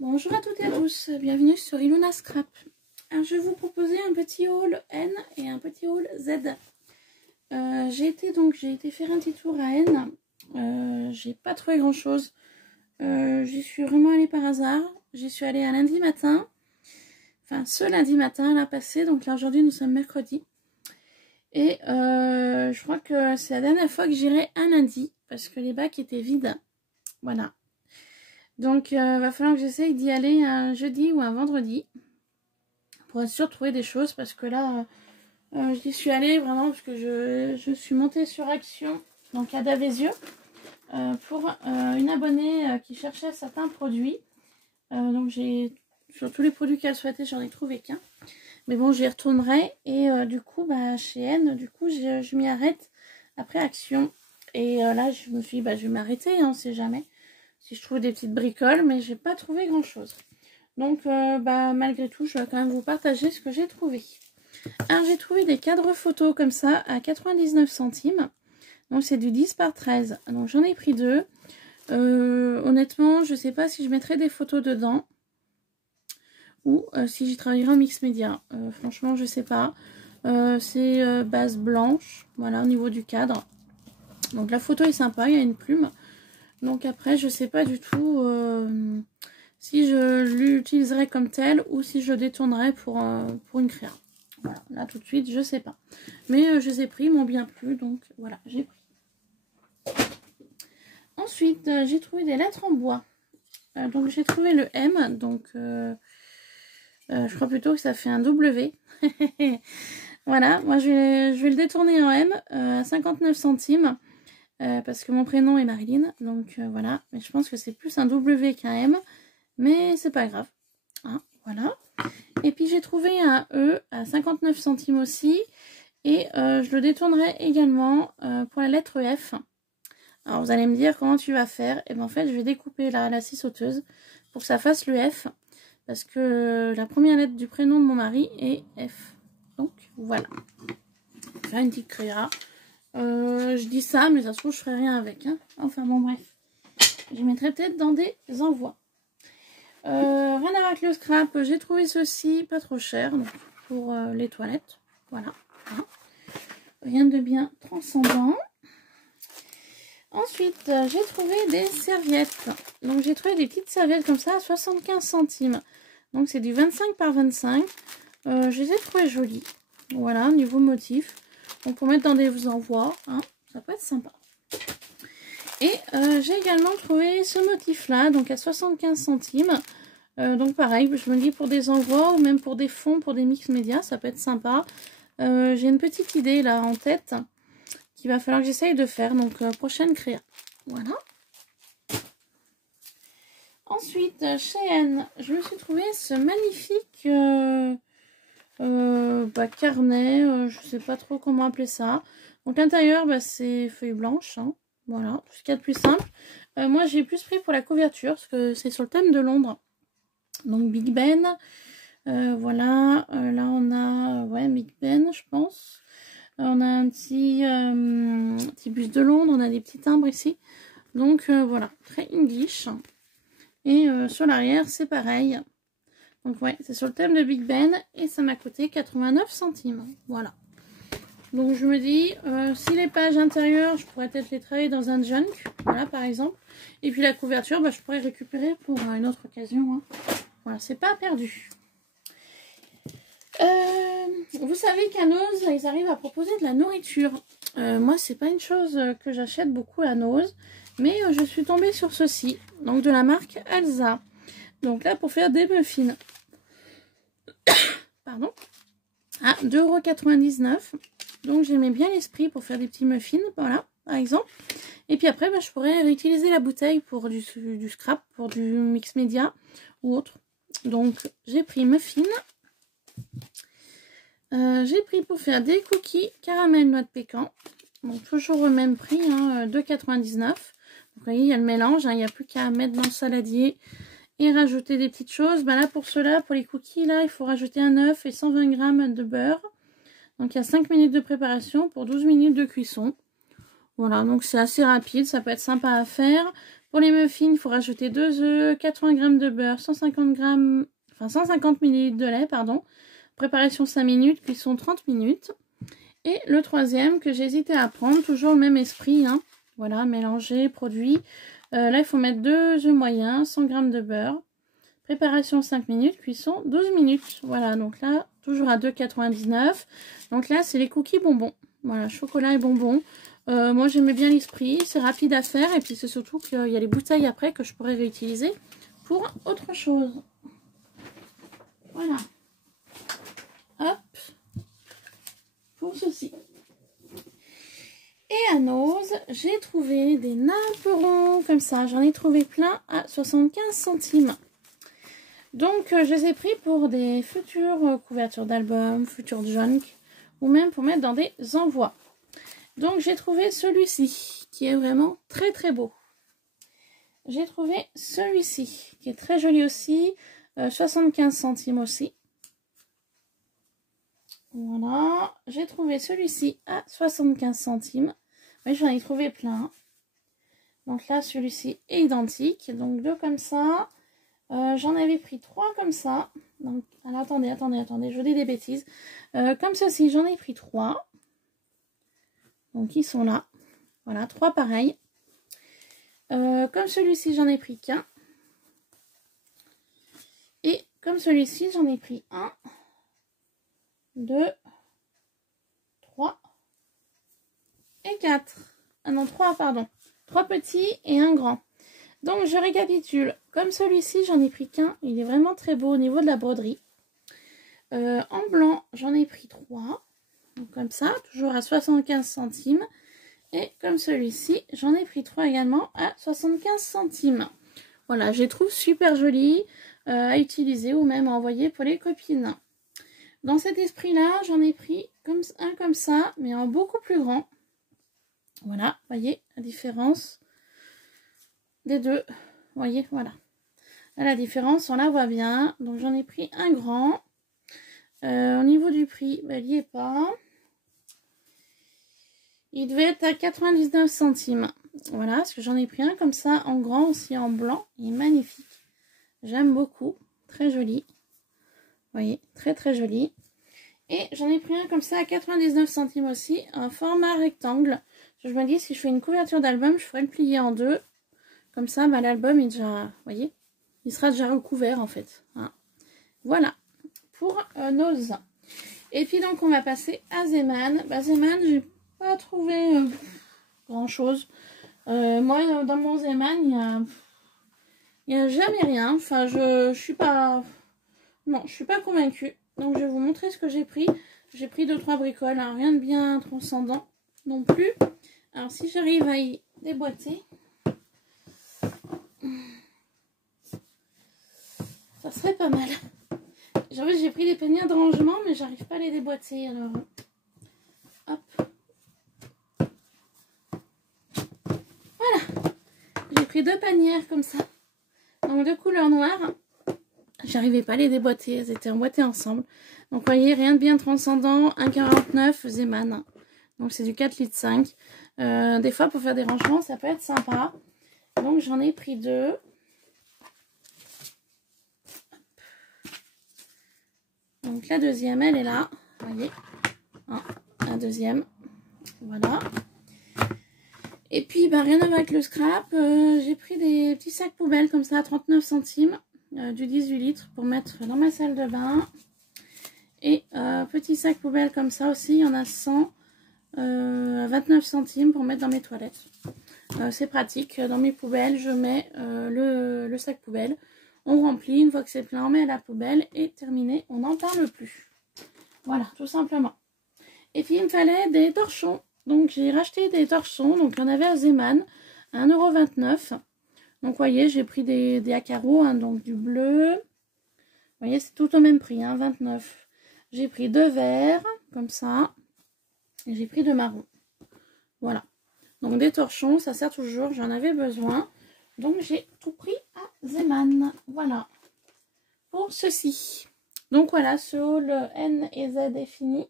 Bonjour à toutes et à tous, bienvenue sur Iluna Scrap. Alors, je vais vous proposer un petit haul N et un petit haul Z. J'ai été faire un petit tour à N. J'ai pas trouvé grand chose. J'y suis vraiment allée par hasard. J'y suis allée un lundi matin. Enfin, ce lundi matin, là passé. Donc là, aujourd'hui, nous sommes mercredi. Et je crois que c'est la dernière fois que j'irai un lundi. Parce que les bacs étaient vides. Voilà. Donc, va falloir que j'essaye d'y aller un jeudi ou un vendredi. Pour être sûr de trouver des choses. Parce que là, j'y suis allée vraiment parce que je suis montée sur Action. Donc, à Davézieux. Pour une abonnée qui cherchait certains produits. Donc, sur tous les produits qu'elle souhaitait, j'en ai trouvé qu'un. Mais bon, j'y retournerai. Et du coup, chez N, du coup, je m'y arrête après Action. Et là, je me suis dit, je vais m'arrêter, on sait jamais. Si je trouve des petites bricoles, mais j'ai pas trouvé grand chose. Donc, malgré tout, je vais quand même vous partager ce que j'ai trouvé. Alors, j'ai trouvé des cadres photos comme ça à 99 centimes. Donc, c'est du 10 par 13. Donc, j'en ai pris deux. Honnêtement, je sais pas si je mettrai des photos dedans. Ou si j'y travaillerai en mix média. Franchement, je sais pas. C'est base blanche. Voilà, au niveau du cadre. Donc, la photo est sympa. Il y a une plume. Donc après, je sais pas du tout si je l'utiliserai comme tel ou si je détournerai pour une créa. Voilà, là tout de suite, je sais pas. Mais je les ai pris, ils m'ont bien plu, donc voilà, j'ai pris. Ensuite, j'ai trouvé des lettres en bois. Donc j'ai trouvé le M, donc je crois plutôt que ça fait un W. Voilà, moi je vais le détourner en M à 59 centimes. Parce que mon prénom est Marilyn, donc voilà. Mais je pense que c'est plus un W qu'un M, mais c'est pas grave. Hein, voilà. Et puis j'ai trouvé un E à 59 centimes aussi. Et je le détournerai également pour la lettre F. Alors vous allez me dire comment tu vas faire. Et bien en fait je vais découper la scie sauteuse pour que ça fasse le F. Parce que la première lettre du prénom de mon mari est F. Donc voilà. Là une petite créa. Je dis ça, mais ça se trouve, je ferai rien avec. Hein. Enfin bon, bref. Je mettrai peut-être dans des envois. Rien à voir avec le scrap. J'ai trouvé ceci, pas trop cher, donc, pour les toilettes. Voilà. Hein. Rien de bien transcendant. Ensuite, j'ai trouvé des serviettes. Donc, j'ai trouvé des petites serviettes comme ça à 75 centimes. Donc, c'est du 25 par 25. Je les ai trouvées jolies. Voilà, niveau motif. Donc pour mettre dans des envois, hein, ça peut être sympa. Et j'ai également trouvé ce motif là, donc à 75 centimes. Donc pareil, je me dis pour des envois ou même pour des fonds, pour des mix médias, ça peut être sympa. J'ai une petite idée là en tête qu'il va falloir que j'essaye de faire, donc prochaine créa. Voilà. Ensuite, chez N, je me suis trouvé ce magnifique carnet, je sais pas trop comment appeler ça. Donc l'intérieur c'est feuilles blanches, hein. Voilà, tout ce qu'il y a de plus simple. Moi j'ai plus pris pour la couverture parce que c'est sur le thème de Londres. Donc Big Ben, voilà, là on a Big Ben je pense. On a un petit bus de Londres, on a des petits timbres ici. Donc voilà, très English. Et sur l'arrière c'est pareil. Donc ouais, c'est sur le thème de Big Ben et ça m'a coûté 89 centimes. Voilà. Donc je me dis, si les pages intérieures, je pourrais peut-être les travailler dans un junk. Voilà par exemple. Et puis la couverture, je pourrais récupérer pour une autre occasion. Hein. Voilà, c'est pas perdu. Vous savez qu'à Nose, ils arrivent à proposer de la nourriture. Moi, c'est pas une chose que j'achète beaucoup à Nose. Mais je suis tombée sur ceci. Donc de la marque Elsa. Donc là, pour faire des muffins. Pardon. À 2,99 €. Donc j'aimais bien l'esprit pour faire des petits muffins. Voilà, par exemple. Et puis après, je pourrais réutiliser la bouteille pour du scrap, pour du mix média ou autre. Donc j'ai pris muffins. J'ai pris pour faire des cookies caramel noix de pécan. Donc toujours au même prix, hein, 2,99 €. Vous voyez, il y a le mélange. Hein, il n'y a plus qu'à mettre dans le saladier. Et rajouter des petites choses. Là pour cela, pour les cookies, là, il faut rajouter un œuf et 120 g de beurre. Donc il y a 5 minutes de préparation pour 12 minutes de cuisson. Voilà, donc c'est assez rapide, ça peut être sympa à faire. Pour les muffins, il faut rajouter 2 œufs, 80 g de beurre, 150 ml de lait, pardon. Préparation 5 minutes, cuisson 30 minutes. Et le troisième que j'hésitais à prendre, toujours le même esprit, hein. Voilà, mélanger, produit. Là, il faut mettre 2 œufs moyens, 100 g de beurre. Préparation 5 minutes, cuisson 12 minutes. Voilà, donc là, toujours à 2,99 €. Donc là, c'est les cookies bonbons. Voilà, chocolat et bonbons. Moi, j'aimais bien l'esprit. C'est rapide à faire. Et puis, c'est surtout qu'il y a les bouteilles après que je pourrais réutiliser pour autre chose. Voilà. Hop. Pour ceci. Et à Nose, j'ai trouvé des napperons comme ça. J'en ai trouvé plein à 75 centimes. Donc, je les ai pris pour des futures couvertures d'albums, futurs junk, ou même pour mettre dans des envois. Donc, j'ai trouvé celui-ci, qui est vraiment très très beau. J'ai trouvé celui-ci, qui est très joli aussi, 75 centimes aussi. Voilà, j'ai trouvé celui-ci à 75 centimes. Oui, j'en ai trouvé plein. Donc là, celui-ci est identique, donc 2 comme ça. J'en avais pris 3 comme ça. Donc, alors, attendez, je dis des bêtises. Comme ceci, j'en ai pris 3. Donc, ils sont là. Voilà, 3 pareils. Comme celui-ci, j'en ai pris qu'un. Et comme celui-ci, j'en ai pris 1, 2, 3 et 4. Ah non, 3, pardon. 3 petits et un grand. Donc, je récapitule. Comme celui-ci, j'en ai pris qu'un. Il est vraiment très beau au niveau de la broderie. En blanc, j'en ai pris 3. Donc, comme ça, toujours à 75 centimes. Et comme celui-ci, j'en ai pris 3 également à 75 centimes. Voilà, je les trouve super jolis à utiliser ou même à envoyer pour les copines. Dans cet esprit-là, j'en ai pris un comme ça, mais en beaucoup plus grand. Voilà, voyez la différence des deux. Voyez, voilà. Là, la différence, on la voit bien. Donc, j'en ai pris un grand. Au niveau du prix, ben, il n'y est pas. Il devait être à 99 centimes. Voilà, parce que j'en ai pris un comme ça, en grand aussi, en blanc. Il est magnifique. J'aime beaucoup. Très joli. Vous voyez, très très joli. Et j'en ai pris un comme ça à 99 centimes aussi, un format rectangle. Je me dis, si je fais une couverture d'album, je ferais le plier en deux. Comme ça, bah, l'album est déjà, vous voyez, il sera déjà recouvert en fait. Hein. Voilà, pour Nose. Et puis donc, on va passer à Zeman. Bah, Zeman, j'ai pas trouvé grand chose. Moi, dans mon Zeman, il n'y a jamais rien. Enfin, je suis pas... Non, je suis pas convaincue. Donc, je vais vous montrer ce que j'ai pris. J'ai pris 2-3 bricoles. Hein, rien de bien transcendant non plus. Alors, si j'arrive à y déboîter... Ça serait pas mal. J'ai pris des paniers de rangement, mais j'arrive pas à les déboîter. Alors, hop. Voilà. J'ai pris 2 panières comme ça. Donc, de couleur noire. J'arrivais pas à les déboîter. Elles étaient emboîtées ensemble. Donc, vous voyez, rien de bien transcendant. 1,49 Zeman. Donc, c'est du 4,5 litres. Des fois, pour faire des rangements, ça peut être sympa. Donc, j'en ai pris 2. Donc la deuxième, elle est là. Vous voyez, hein, la deuxième. Voilà. Et puis, bah, rien à voir avec le scrap. J'ai pris des petits sacs poubelles comme ça à 39 centimes. Du 18 litres pour mettre dans ma salle de bain. Et petit sac poubelle comme ça aussi. Il y en a 100 à 29 centimes pour mettre dans mes toilettes. C'est pratique. Dans mes poubelles, je mets le sac poubelle. On remplit, une fois que c'est plein, on met à la poubelle et terminé, on n'en parle plus. Voilà, tout simplement. Et puis, il me fallait des torchons. Donc, j'ai racheté des torchons. Donc, il y en avait à Zeman, à 1,29 €. Donc, vous voyez, j'ai pris des à carreaux, hein, donc du bleu. Vous voyez, c'est tout au même prix, hein, 29. J'ai pris 2 verts, comme ça. Et j'ai pris 2 marrons. Voilà. Donc, des torchons, ça sert toujours, j'en avais besoin. Donc, j'ai tout pris à Zeman. Voilà. Pour ceci. Donc, voilà, ce haul N et Z est fini.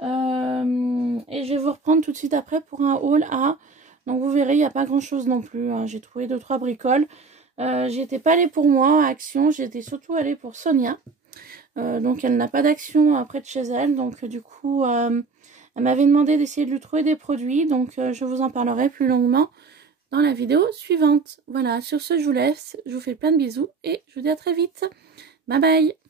Et je vais vous reprendre tout de suite après pour un haul à Donc vous verrez, il n'y a pas grand chose non plus, hein. J'ai trouvé 2-3 bricoles. J'étais pas allée pour moi à Action, j'étais surtout allée pour Sonia. Donc elle n'a pas d'Action près de chez elle, donc du coup elle m'avait demandé d'essayer de lui trouver des produits, donc je vous en parlerai plus longuement dans la vidéo suivante. Voilà, sur ce je vous laisse, je vous fais plein de bisous et je vous dis à très vite. Bye bye.